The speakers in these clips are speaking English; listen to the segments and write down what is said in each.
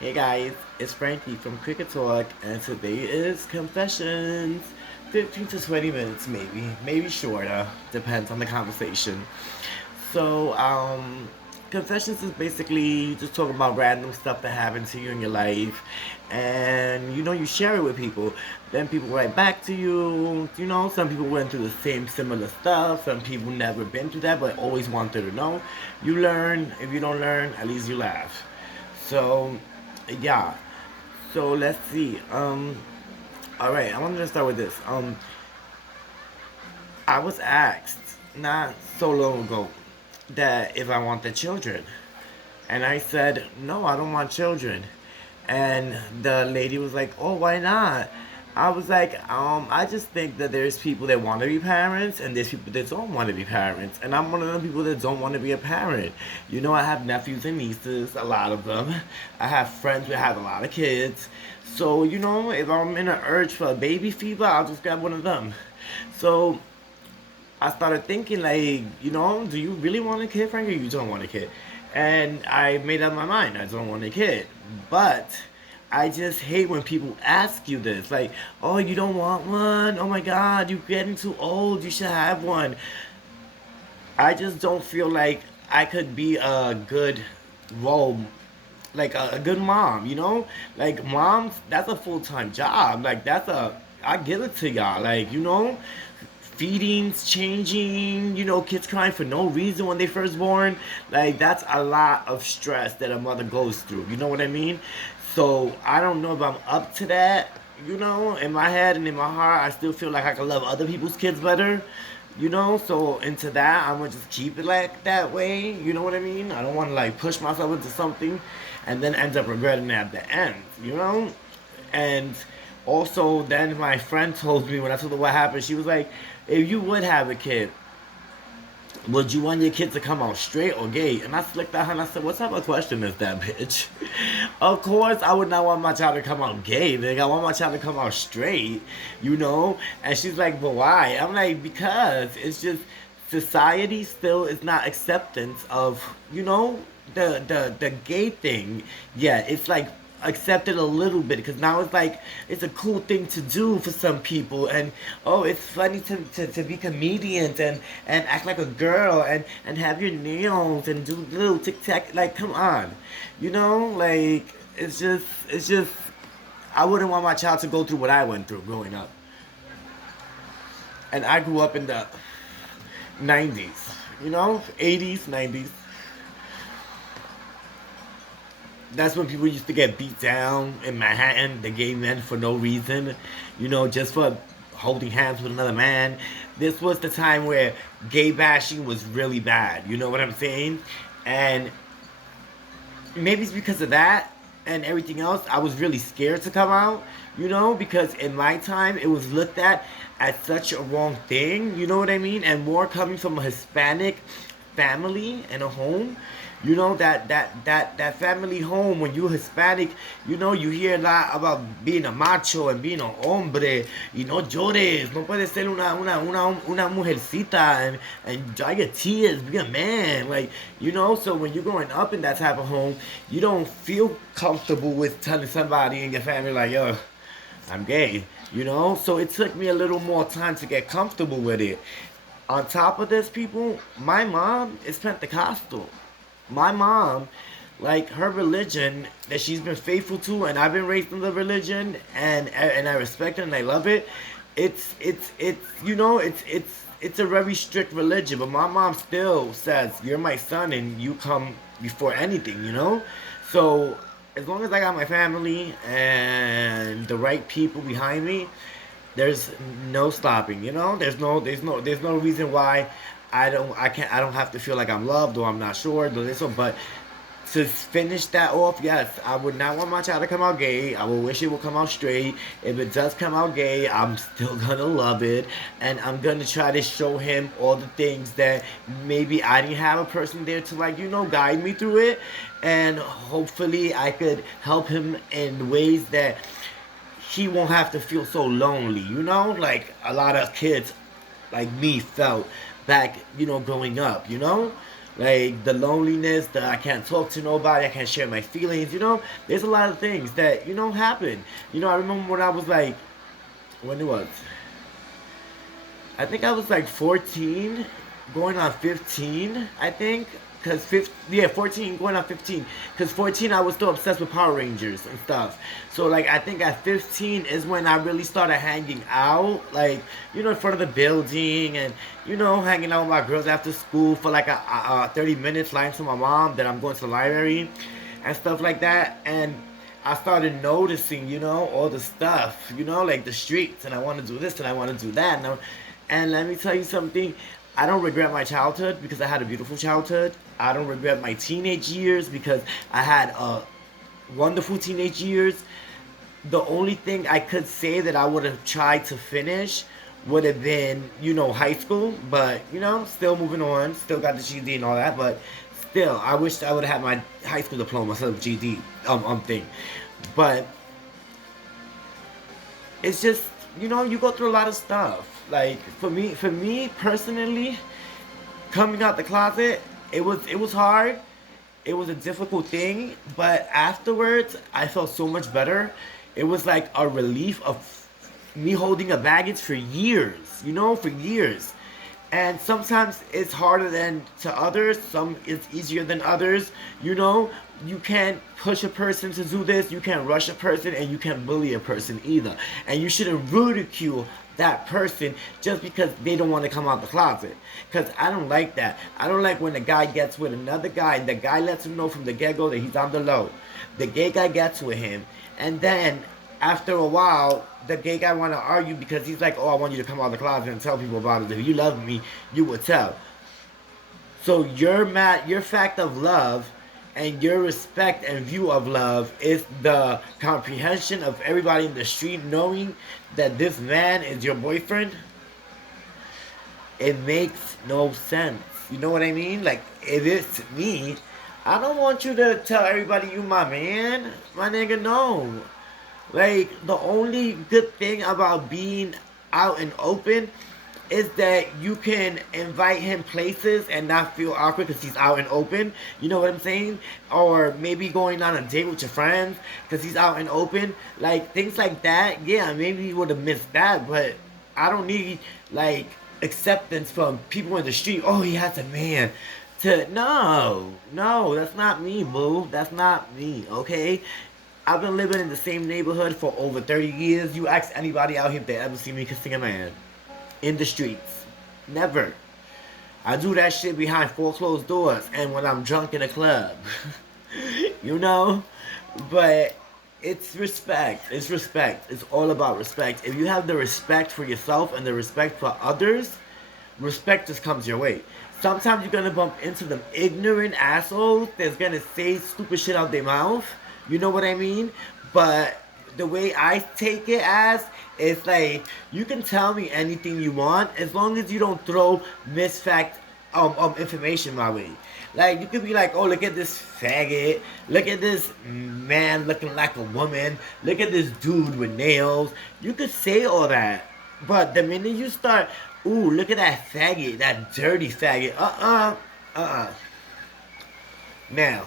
Hey guys, it's Frankie from Cricket Talk, and today is Confessions. 15 to 20 minutes, maybe shorter, depends on the conversation. So, Confessions is basically just talking about random stuff that happened to you in your life, and you share it with people. Then people write back to you. Some people went through the same similar stuff. Some people never been through that, but always wanted to know. You learn. If you don't learn, at least you laugh. So, yeah. So let's see. All right. I wanted to start with this. I was asked not so long ago that if I wanted children, and I said no, I don't want children. And the lady was like, "Oh, why not?" I was like, I just think that there's people that want to be parents and there's people that don't want to be parents. And I'm one of the people that don't want to be a parent. I have nephews and nieces, a lot of them. I have friends that have a lot of kids. So, if I'm in an urge for a baby fever, I'll just grab one of them. So I started thinking, like, do you really want a kid, Frank, or you don't want a kid? And I made up my mind. I don't want a kid. But I just hate when people ask you this. Like, oh, you don't want one? Oh my God, you're getting too old. You should have one. I just don't feel like I could be a good role, like a good mom. Like, moms, that's a full time job. Like, I give it to y'all. Like, feedings, changing, kids crying for no reason when they first born. Like, that's a lot of stress that a mother goes through. You know what I mean? So I don't know if I'm up to that. In my head and in my heart, I still feel like I can love other people's kids better. So into that, I'm gonna just keep it like that way. You know what I mean? I don't want to like push myself into something and then end up regretting it at the end. And also, then my friend told me when I told her what happened, she was like, if you would have a kid, would you want your kid to come out straight or gay? And I slicked at her and I said, what type of question is that, bitch? Of course, I would not want my child to come out gay, nigga. I want my child to come out straight. And she's like, but why? I'm like, because it's just society still is not acceptance of, the gay thing. Yeah, it's like accepted a little bit because now it's like it's a cool thing to do for some people, and oh, it's funny to be comedians and act like a girl and have your nails and do little tic tac. Like, come on. Like, it's just I wouldn't want my child to go through what I went through growing up. And I grew up in the 90s, 80s, 90s. That's when people used to get beat down in Manhattan, the gay men, for no reason, just for holding hands with another man. This was the time where gay bashing was really bad. You know what I'm saying? And maybe it's because of that and everything else. I was really scared to come out, because in my time it was looked at as such a wrong thing. You know what I mean? And more coming from a Hispanic family and a home. That family home, when you're Hispanic, you hear a lot about being a macho and being a hombre. Llores, no puedes ser una mujercita and dry your tears, be a man. Like, so when you're growing up in that type of home, you don't feel comfortable with telling somebody in your family, like, yo, I'm gay. So it took me a little more time to get comfortable with it. On top of this, people, my mom is Pentecostal. My mom, like, her religion that she's been faithful to, and I've been raised in the religion, and I respect it and I love it. It's a very strict religion, but my mom still says you're my son and you come before anything. So as long as I got my family and the right people behind me, there's no stopping. There's no reason why I don't have to feel like I'm loved or I'm not sure. But to finish that off, yes, I would not want my child to come out gay. I would wish it would come out straight. If it does come out gay, I'm still gonna love it, and I'm gonna try to show him all the things that maybe I didn't have a person there to, like, guide me through it, and hopefully I could help him in ways that he won't have to feel so lonely. Like a lot of kids like me felt back, growing up. Like the loneliness, that I can't talk to nobody, I can't share my feelings, there's a lot of things that, happen. I remember when I was like, when it was, I think I was like 14, going on 15, I think. Cause 14 going on 15. Cause 14 I was still obsessed with Power Rangers and stuff. So like I think at 15 is when I really started hanging out, like in front of the building, and hanging out with my girls after school for like a 30 minutes, lying to my mom that I'm going to the library and stuff like that. And I started noticing, all the stuff, like the streets, and I want to do this and I want to do that. And let me tell you something. I don't regret my childhood because I had a beautiful childhood. I don't regret my teenage years because I had wonderful teenage years. The only thing I could say that I would have tried to finish would have been, high school. But, still moving on. Still got the GED and all that. But still, I wish I would have had my high school diploma instead of GED thing. But it's just, you go through a lot of stuff. Like for me personally, coming out the closet, it was hard. It was a difficult thing, but afterwards I felt so much better. It was like a relief of me holding a baggage for years, for years. And sometimes it's harder than to others, some it's easier than others. You can't push a person to do this, you can't rush a person, and you can't bully a person either. And you shouldn't ridicule that person just because they don't want to come out the closet. Because I don't like that. I don't like when a guy gets with another guy and the guy lets him know from the get-go that he's on the low. The gay guy gets with him, and then after a while, the gay guy want to argue because he's like, oh, I want you to come out of the closet and tell people about it. If you love me, you would tell. So your fact of love and your respect and view of love is the comprehension of everybody in the street knowing that this man is your boyfriend. It makes no sense. You know what I mean? Like, if it's me, I don't want you to tell everybody you my man. My nigga, no. Like, the only good thing about being out and open is that you can invite him places and not feel awkward because he's out and open. You know what I'm saying? Or maybe going on a date with your friends because he's out and open. Like, things like that. Yeah, maybe you would have missed that, but I don't need, like, acceptance from people in the street. Oh, he has a man. No, that's not me, boo. That's not me, okay? I've been living in the same neighborhood for over 30 years. You ask anybody out here if they ever see me kissing a man in the streets. Never. I do that shit behind 4 closed doors and when I'm drunk in a club. But it's respect. It's respect. It's all about respect. If you have the respect for yourself and the respect for others, respect just comes your way. Sometimes you're gonna bump into them ignorant assholes that's gonna say stupid shit out their mouth. You know what I mean? But the way I take it as, it's like, you can tell me anything you want as long as you don't throw misfact information my way. Like, you could be like, oh, look at this faggot. Look at this man looking like a woman. Look at this dude with nails. You could say all that. But the minute you start, ooh, look at that faggot, that dirty faggot. Now,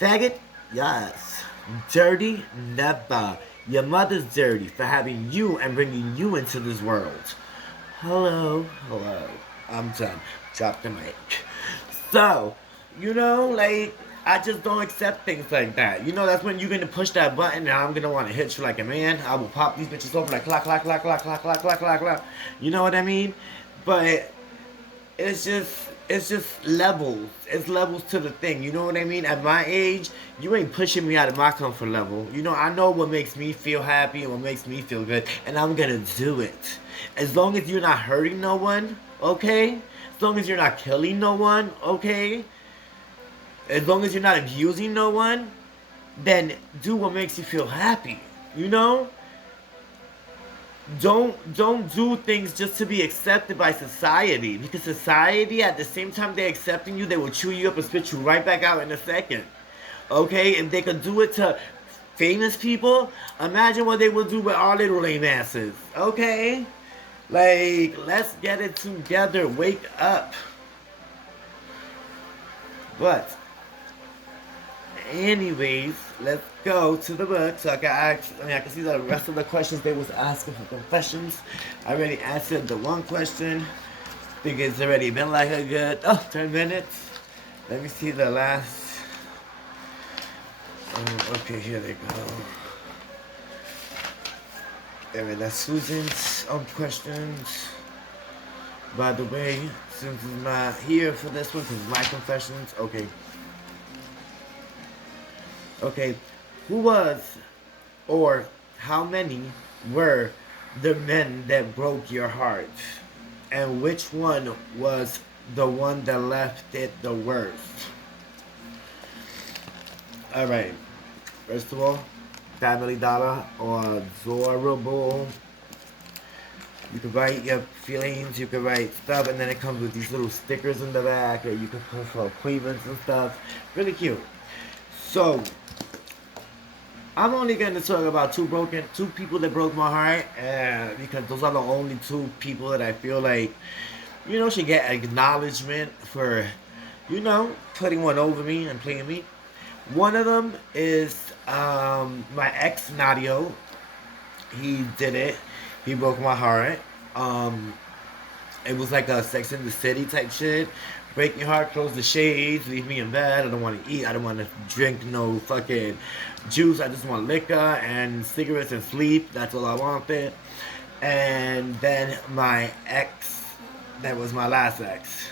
faggot, yes. Dirty, never. Your mother's dirty for having you and bringing you into this world. Hello. I'm done. Drop the mic. So, like, I just don't accept things like that. That's when you're gonna push that button and I'm gonna wanna hit you like a man. I will pop these bitches open like clack, clack, clack, clack, clack, clack, clack, clack, clack. You know what I mean? But it's just levels. It's levels to the thing. You know what I mean? At my age, you ain't pushing me out of my comfort level. I know what makes me feel happy and what makes me feel good, and I'm gonna do it. As long as you're not hurting no one, okay? As long as you're not killing no one, okay? As long as you're not abusing no one, then do what makes you feel happy. Don't do things just to be accepted by society, because society, at the same time they're accepting you, they will chew you up and spit you right back out in a second. Okay? If they could do it to famous people, imagine what they will do with our little lame asses. Okay? Like, let's get it together. Wake up. But anyways, let's go to the book so I can ask. I can see the rest of the questions they was asking for confessions. I already answered the one question. I think it's already been like a good 10 minutes. Let me see the last. Okay, here they go. Alright, that's Susan's questions. By the way, Susan's not here for this one because my confessions. Okay. Okay, who was or how many were the men that broke your heart? And which one was the one that left it the worst? Alright, first of all, Family Dollar or Zorable. You can write your feelings, you can write stuff, and then it comes with these little stickers in the back, or you can put for appointments and stuff. Really cute. So, I'm only going to talk about two people that broke my heart, because those are the only two people that I feel like, should get acknowledgement for, putting one over me and playing me. One of them is my ex Nadio. He did it. He broke my heart. It was like a Sex in the City type shit. Break your heart, close the shades, leave me in bed. I don't want to eat. I don't want to drink no fucking juice. I just want liquor and cigarettes and sleep. That's all I wanted. And then my ex, that was my last ex.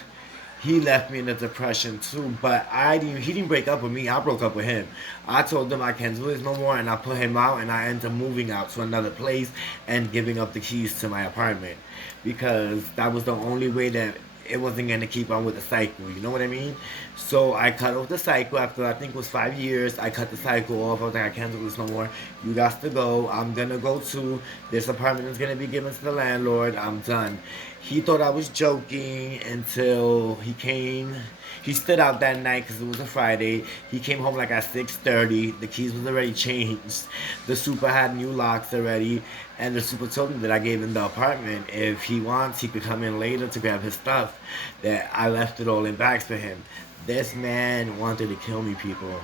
He left me in a depression too, but he didn't break up with me. I broke up with him. I told him I can't do this no more, and I put him out, and I ended up moving out to another place and giving up the keys to my apartment because that was the only way that it wasn't going to keep on with the cycle. You know what I mean? So I cut off the cycle after I think it was 5 years. I cut the cycle off. I was like, I can't do this no more. You got to go. I'm going to go too. This apartment is going to be given to the landlord. I'm done. He thought I was joking until he came. He stood out that night because it was a Friday. He came home like at 6:30. The keys was already changed. The super had new locks already. And the super told me that I gave him the apartment. If he wants, he could come in later to grab his stuff. That I left it all in bags for him. This man wanted to kill me, people.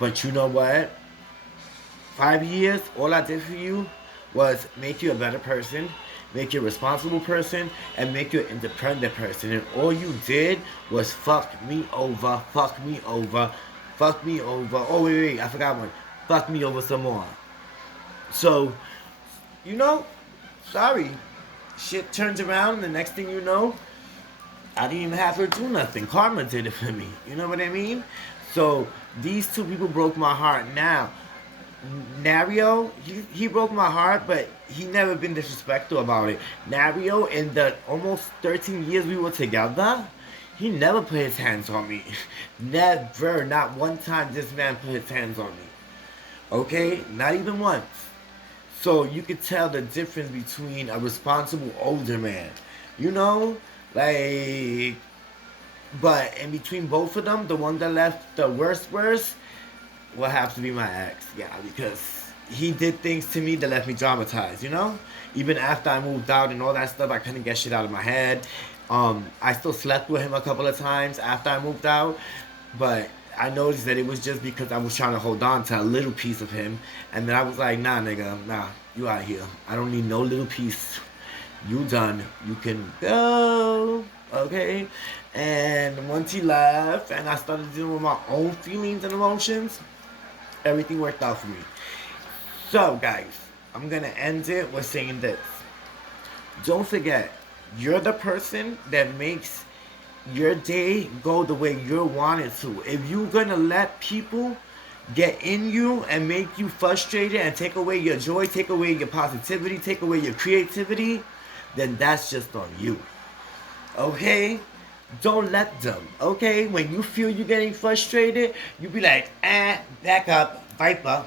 But you know what? 5 years, all I did for you was make you a better person, make you a responsible person, and make you an independent person. And all you did was fuck me over, fuck me over, fuck me over. Oh, wait, I forgot one. Fuck me over some more. So, sorry. Shit turns around, and the next thing you know, I didn't even have to do nothing. Karma did it for me. You know what I mean? So, these two people broke my heart. Now, Nario, he broke my heart, but he never been disrespectful about it. Nario, in the almost 13 years we were together, he never put his hands on me. Never, not one time this man put his hands on me. Okay? Not even once. So you could tell the difference between a responsible older man. Like, but in between both of them, the one that left the worst will have to be my ex. Yeah, because he did things to me that left me traumatized, Even after I moved out and all that stuff, I couldn't get shit out of my head. I still slept with him a couple of times after I moved out, but I noticed that it was just because I was trying to hold on to a little piece of him, and then I was like, nah, nigga, nah, you out of here. I don't need no little piece. You done. You can go. Okay? And once he left, and I started dealing with my own feelings and emotions, everything worked out for me. So, guys, I'm gonna end it with saying this. Don't forget, you're the person that makes your day go the way you want it to. If you're gonna let people get in you and make you frustrated and take away your joy, take away your positivity, take away your creativity, then that's just on you. Okay? Don't let them. Okay? When you feel you're getting frustrated, you be like, back up, Viper.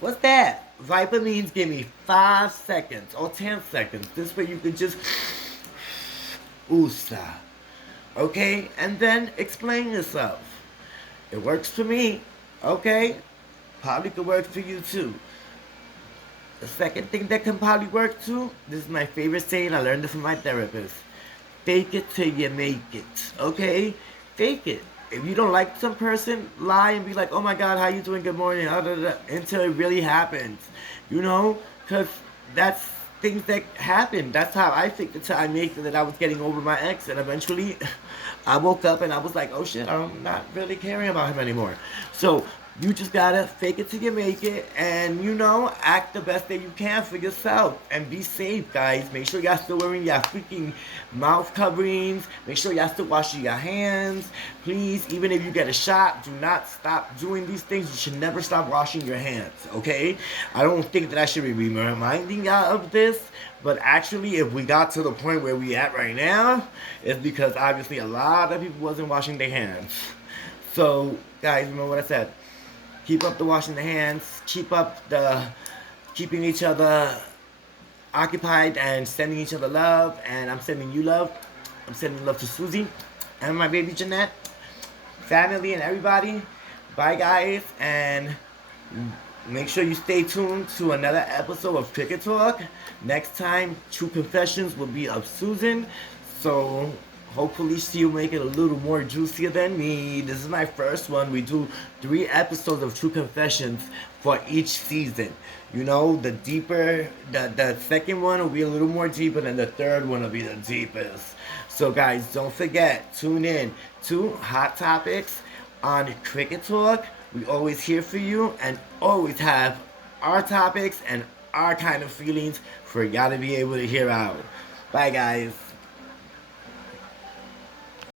What's that? Viper means give me 5 seconds or 10 seconds. This way you can just oosa. Okay? And then explain yourself. It works for me. Okay? Probably could work for you too. The second thing that can probably work too, this is my favorite saying, I learned it from my therapist. Fake it till you make it. Okay? Fake it. if you don't like some person, lie and be like, oh my God, how you doing? Good morning. Until it really happens, you know, because that's things that happen. That's how I think until I made it that I was getting over my ex, and eventually, I woke up and I was like, oh shit, I'm not really caring about him anymore. So you just gotta fake it till you make it, and act the best that you can for yourself, and be safe, guys. Make sure y'all still wearing your freaking mouth coverings. Make sure y'all still washing your hands. Please, even if you get a shot, do not stop doing these things. You should never stop washing your hands, okay? I don't think that I should be reminding y'all of this, but actually, if we got to the point where we at right now, it's because obviously a lot of people wasn't washing their hands. So, guys, remember what I said. Keep up the washing the hands. Keep up the keeping each other occupied and sending each other love. And I'm sending you love. I'm sending love to Susie and my baby Jeanette, family, and everybody. Bye, guys, and make sure you stay tuned to another episode of Cricket Talk. Next time, True Confessions will be of Susan. So hopefully she'll make it a little more juicier than me. This is my first one. We do 3 episodes of True Confessions for each season. The deeper, the second one will be a little more deeper, than the third one will be the deepest. So guys, don't forget, tune in to Hot Topics on Cricket Talk. We always here for you and always have our topics and our kind of feelings for y'all to be able to hear out. Bye guys.